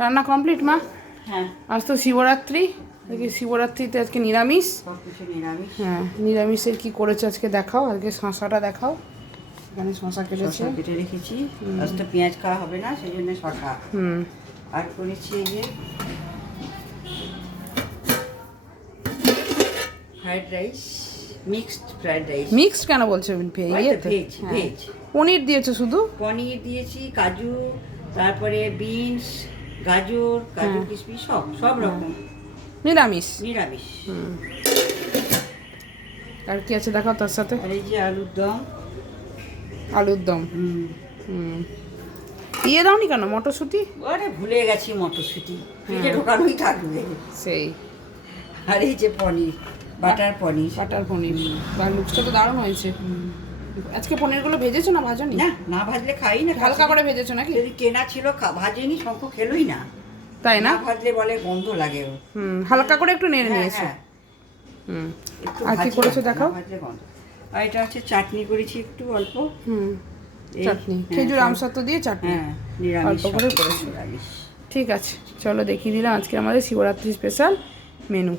রান্না কমপ্লিট মা? হ্যাঁ, আজ তো শিবরাত্রি, আজকে শিবরাত্রিতে আজকে নিরামিষ। সব কিছু নিরামিষ। হ্যাঁ, নিরামিষের কি করেছো আজকে দেখাও, আজকে শশাটা দেখাও। এখানে শশা কেটেছে, শসা কেটে রেখেছি। আজ তো পেঁয়াজ খাওয়া হবে না, সেই জন্য শসা। আর করেছি এই যে fried rice, mixed fried rice. Mixed কেন বলছো? ইয়েতে ভেজ, ভেজ। পনির দিয়েছো শুধু? পনির দিয়েছি, কাজু, তারপরে বিনস, গাজর, কাজু কিশমিশ, সব রকম নিরামিষ। নিরামিষ। আর কি আছে দেখাও তার সাথে? আর এই যে আলুর দম। আলুর দম। দিয়ে দাওনি কেন মটরশুঁটি? আরে ভুলে গেছি, মটরশুঁটি ফ্রিজে ঢোকানোই থাকবে। সেই। আর এই যে পনির, বাটার পনির। বাটার পনির। বা লুকসটা তো দারুণ হয়েছে। আজকে পনিরগুলো ভেজেছো না ভাজনি? না, না ভাজলে খাই না। হালকা করে ভেজেছো নাকি? যদি কেনা ছিল ভাজেনি, শঙ্খ খেলোই না। তাই না? ভাজলে বলে গন্ধ লাগে ওর। হালকা করে একটু নেড়ে হ্যাঁ, নিয়েছো। হ্যাঁ। একটু আর কি ভাজি করেছো না, দেখাও? না ভাজলে গন্ধ। আর এটা হচ্ছে চাটনি করেছি একটু অল্প। এই, চাটনি, হ্যাঁ, খেজুর আমসত্ব দিয়ে চাটনি। হ্যাঁ, নিরামিষ অল্প করে সব করেছো। নিরামিষ। ঠিক আছে, চলো দেখিয়ে দিলাম আজকে আমাদের শিবরাত্রি স্পেশাল মেনু।